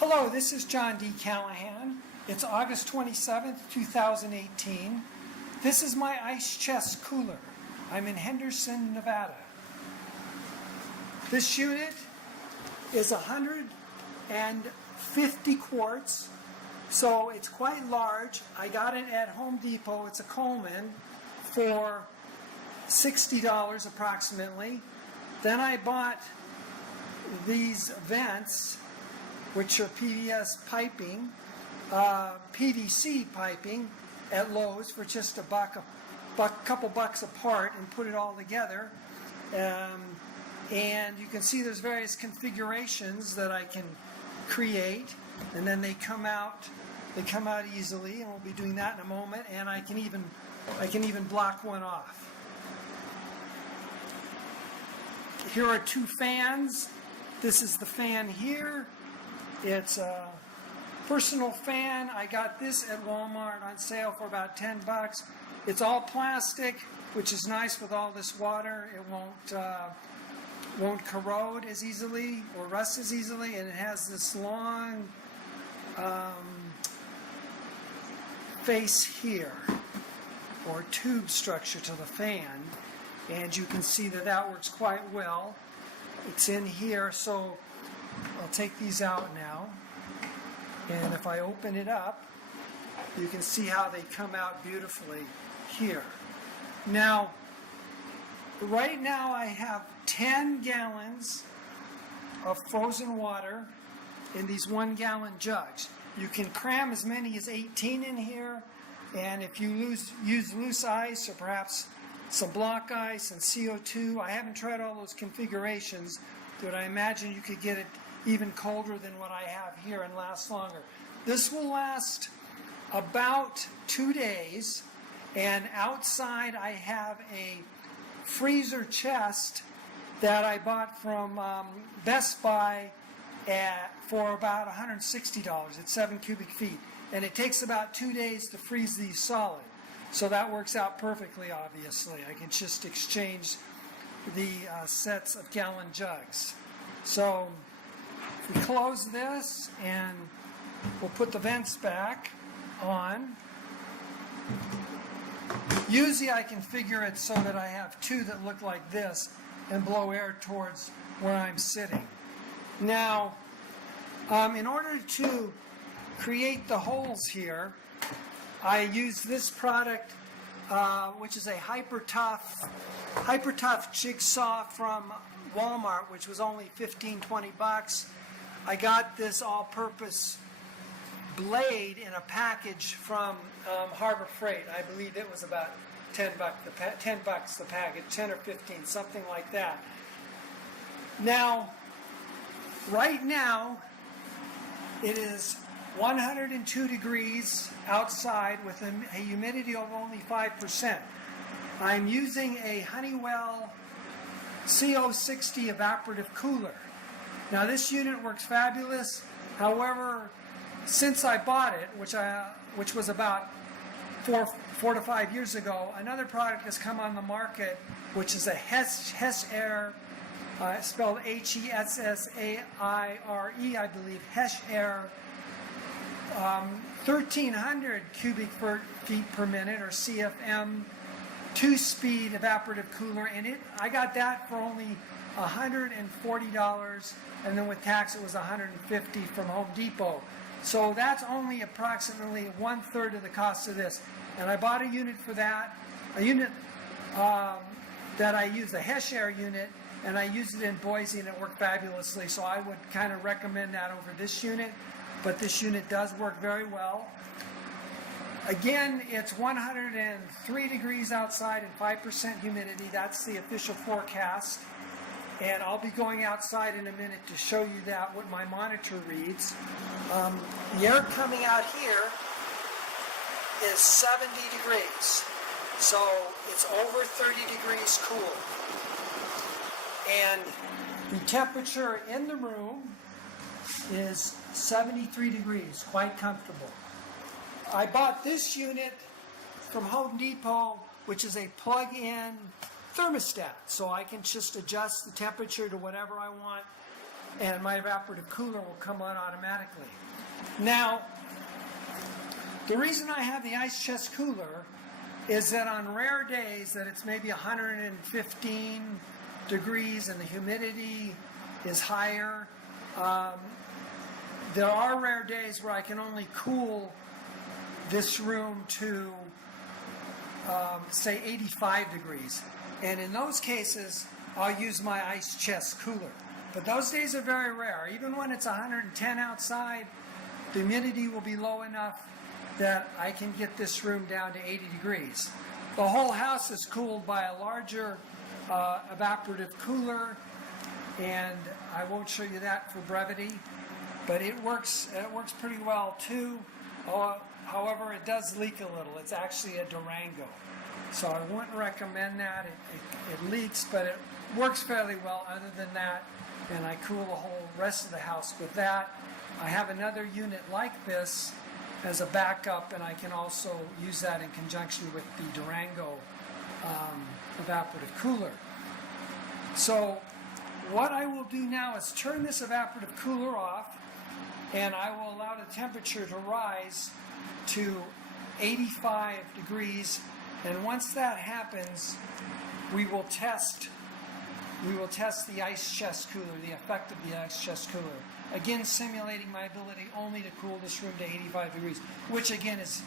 Hello, this is John D. Callahan. It's August 27th, 2018. This is my ice chest cooler. I'm in Henderson, Nevada. This unit is 150 quarts, so it's quite large. I got it at Home Depot. It's a Coleman for $60 approximately. Then I bought these vents, which are PVC piping at Lowe's for just a couple bucks a part, and put it all together. And you can see there's various configurations that I can create, and then they come out easily, and we'll be doing that in a moment. And I can even block one off. Here are two fans. This is the fan here. It's a personal fan. I got this at Walmart on sale for about 10 bucks. It's all plastic, which is nice with all this water. It won't corrode as easily or rust as easily, and it has this long face here, or tube structure to the fan, and you can see that works quite well. It's in here, so I'll take these out now, and if I open it up, you can see how they come out beautifully here. Now, right now I have 10 gallons of frozen water in these 1-gallon jugs. You can cram as many as 18 in here, and if you use loose ice or perhaps some block ice and CO2, I haven't tried all those configurations, but I imagine you could get it even colder than what I have here and last longer. This will last about 2 days, and outside I have a freezer chest that I bought from Best Buy for about $160. It's 7 cubic feet, and it takes about 2 days to freeze these solid. So that works out perfectly, obviously. I can just exchange the sets of gallon jugs. So we close this, and we'll put the vents back on. Usually I configure it so that I have two that look like this and blow air towards where I'm sitting. Now, in order to create the holes here, I use this product, which is a Hyper Tough jigsaw from Walmart, which was only 15-20 bucks. I got this all-purpose blade in a package from Harbor Freight. I believe it was about 10 bucks the package, 10 or 15, something like that. Now, right now, it is 102 degrees outside with a humidity of only 5%. I'm using a Honeywell CO60 evaporative cooler. Now this unit works fabulous. However, since I bought it, which was about four to 5 years ago, another product has come on the market, which is a Heshaire, spelled Hessaire, I believe, Heshaire 1,300 cubic feet per minute, or CFM, 2-speed evaporative cooler. And I got that for only $140, and then with tax it was $150 from Home Depot. So that's only approximately 1/3 of the cost of this. And I bought a unit for that, that I use, the Heshaire unit, and I used it in Boise, and it worked fabulously. So I would kind of recommend that over this unit. But this unit does work very well. Again, it's 103 degrees outside and 5% humidity. That's the official forecast. And I'll be going outside in a minute to show you what my monitor reads. The air coming out here is 70 degrees. So it's over 30 degrees cool. And the temperature in the room is 73 degrees, quite comfortable. I bought this unit from Home Depot, which is a plug-in thermostat, so I can just adjust the temperature to whatever I want. and my evaporative cooler will come on automatically. Now, the reason I have the ice chest cooler is that on rare days that it's maybe 115 degrees and the humidity is higher, there are rare days where I can only cool this room to say 85 degrees, and in those cases I'll use my ice chest cooler. But those days are very rare. Even when it's 110 outside, the humidity will be low enough that I can get this room down to 80 degrees. The whole house is cooled by a larger evaporative cooler, and I won't show you that for brevity, but it works pretty well too. However, it does leak a little. It's actually a Durango, so I wouldn't recommend that. It leaks, but it works fairly well other than that, and I cool the whole rest of the house with that. I have another unit like this as a backup, and I can also use that in conjunction with the Durango evaporative cooler. So what I will do now is turn this evaporative cooler off, and I will allow the temperature to rise to 85 degrees, and once that happens, we will test the ice chest cooler, the effect of the ice chest cooler. Again, simulating my ability only to cool this room to 85 degrees, which again is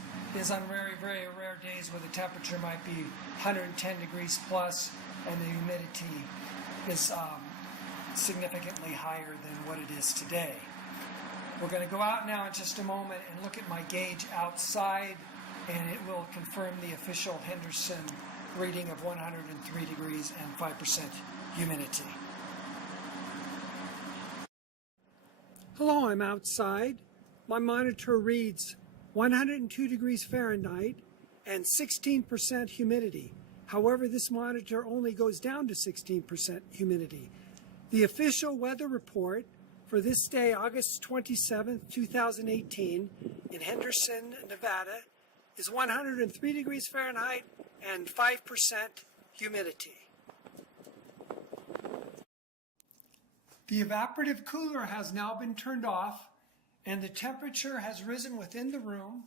on very, very rare days where the temperature might be 110 degrees plus and the humidity is significantly higher than what it is today. We're going to go out now in just a moment and look at my gauge outside, and it will confirm the official Henderson reading of 103 degrees and 5% humidity. Hello, I'm outside. My monitor reads 102 degrees Fahrenheit and 16% humidity. However, this monitor only goes down to 16% humidity. The official weather report for this day, August 27th, 2018, in Henderson, Nevada, is 103 degrees Fahrenheit and 5% humidity. The evaporative cooler has now been turned off, and the temperature has risen within the room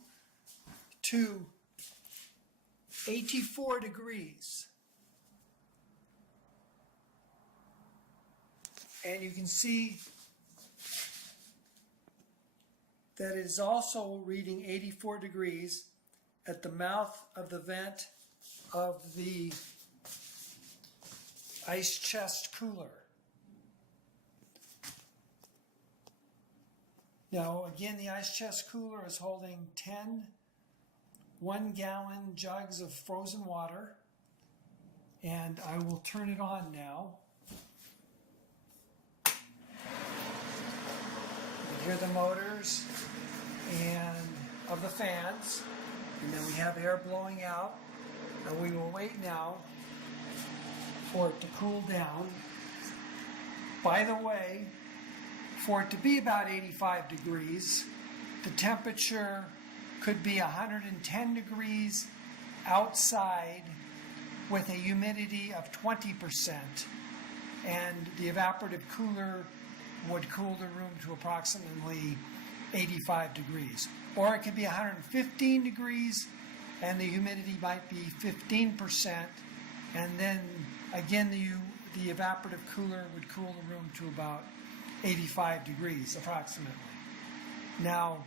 to 84 degrees. And you can see that it is also reading 84 degrees at the mouth of the vent of the ice chest cooler. Now, again, the ice chest cooler is holding 10 1-gallon jugs of frozen water, and I will turn it on now. You can hear the motors and of the fans, and then we have air blowing out, and we will wait now for it to cool down. By the way, for it to be about 85 degrees, the temperature could be 110 degrees outside with a humidity of 20%, and the evaporative cooler would cool the room to approximately 85 degrees. Or it could be 115 degrees and the humidity might be 15%, and then again the evaporative cooler would cool the room to about 85 degrees approximately. Now,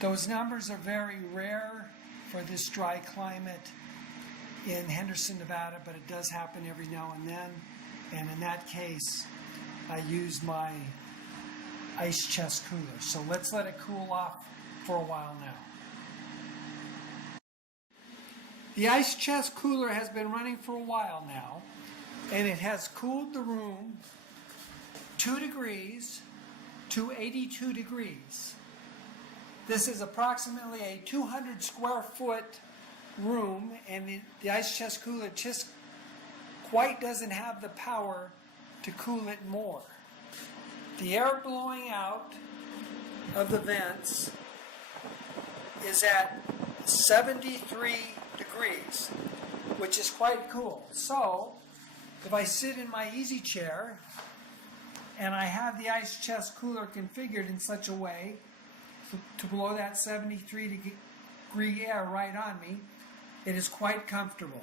those numbers are very rare for this dry climate in Henderson, Nevada, but it does happen every now and then. And in that case, I used my ice chest cooler. So let's let it cool off for a while now. The ice chest cooler has been running for a while now, and it has cooled the room 2 degrees to 82 degrees. This is approximately a 200 square foot room, and the ice chest cooler just quite doesn't have the power to cool it more. The air blowing out of the vents is at 73 degrees, which is quite cool. So, if I sit in my easy chair And I have the ice chest cooler configured in such a way to blow that 73 degree air right on me. It is quite comfortable.